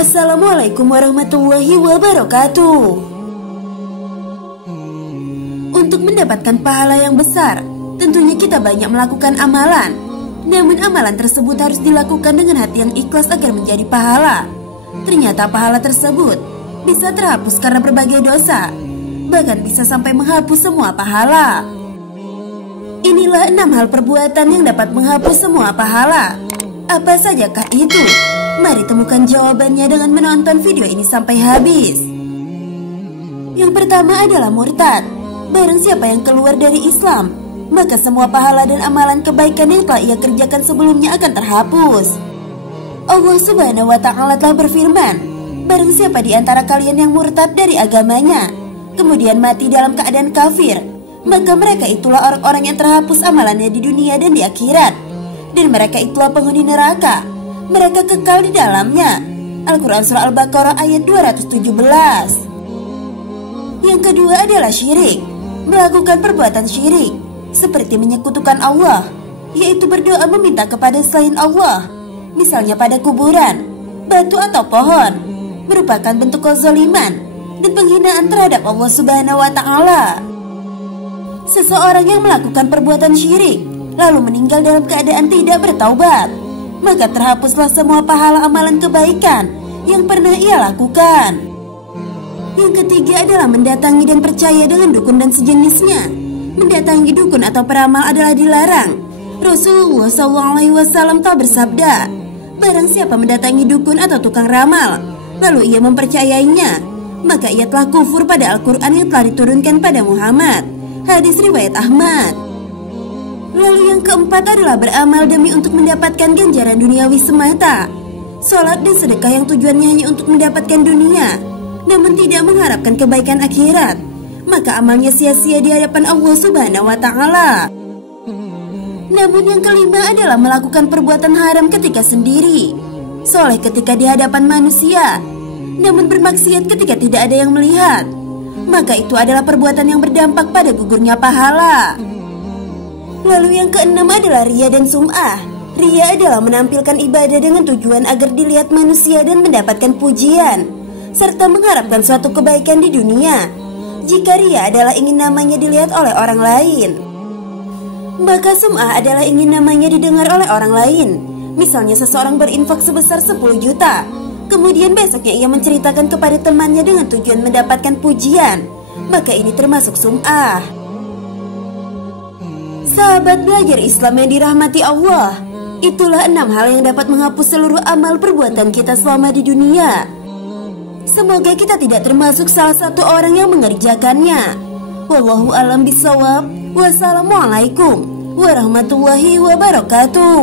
Assalamualaikum warahmatullahi wabarakatuh. Untuk mendapatkan pahala yang besar, tentunya kita banyak melakukan amalan. Namun amalan tersebut harus dilakukan dengan hati yang ikhlas agar menjadi pahala. Ternyata pahala tersebut bisa terhapus karena berbagai dosa, bahkan bisa sampai menghapus semua pahala. Inilah 6 hal perbuatan yang dapat menghapus semua pahala. Apa sajakah itu? Mari temukan jawabannya dengan menonton video ini sampai habis. Yang pertama adalah murtad. Barang siapa yang keluar dari Islam, maka semua pahala dan amalan kebaikan yang telah ia kerjakan sebelumnya akan terhapus. Allah Subhanahu wa Ta'ala telah berfirman, barang siapa di antara kalian yang murtad dari agamanya, kemudian mati dalam keadaan kafir, maka mereka itulah orang-orang yang terhapus amalannya di dunia dan di akhirat, dan mereka itulah penghuni neraka. Mereka kekal di dalamnya. Al-Quran Surah Al-Baqarah ayat 217. Yang kedua adalah syirik. Melakukan perbuatan syirik seperti menyekutukan Allah, yaitu berdoa meminta kepada selain Allah, misalnya pada kuburan, batu atau pohon, merupakan bentuk kezaliman dan penghinaan terhadap Allah Subhanahu wa Ta'ala. Seseorang yang melakukan perbuatan syirik lalu meninggal dalam keadaan tidak bertaubat, maka terhapuslah semua pahala amalan kebaikan yang pernah ia lakukan. Yang ketiga adalah mendatangi dan percaya dengan dukun dan sejenisnya. Mendatangi dukun atau peramal adalah dilarang. Rasulullah SAW telah bersabda, barang siapa mendatangi dukun atau tukang ramal, lalu ia mempercayainya, maka ia telah kufur pada Al-Quran yang telah diturunkan pada Muhammad. Hadis riwayat Ahmad. Lalu yang keempat adalah beramal demi untuk mendapatkan ganjaran duniawi semata. Sholat dan sedekah yang tujuannya hanya untuk mendapatkan dunia, namun tidak mengharapkan kebaikan akhirat, maka amalnya sia-sia di hadapan Allah Subhanahu wa Ta'ala. Namun yang kelima adalah melakukan perbuatan haram ketika sendiri, soleh ketika di hadapan manusia, namun bermaksiat ketika tidak ada yang melihat, maka itu adalah perbuatan yang berdampak pada gugurnya pahala. Lalu yang keenam adalah riya dan sum'ah. Riya adalah menampilkan ibadah dengan tujuan agar dilihat manusia dan mendapatkan pujian, serta mengharapkan suatu kebaikan di dunia. Jika riya adalah ingin namanya dilihat oleh orang lain, maka sum'ah adalah ingin namanya didengar oleh orang lain. Misalnya seseorang berinfak sebesar 10 juta, kemudian besoknya ia menceritakan kepada temannya dengan tujuan mendapatkan pujian, maka ini termasuk sum'ah. Sahabat belajar Islam yang dirahmati Allah, itulah 6 hal yang dapat menghapus seluruh amal perbuatan kita selama di dunia. Semoga kita tidak termasuk salah satu orang yang mengerjakannya. Wallahu a'lam bishawab. Wassalamualaikum warahmatullahi wabarakatuh.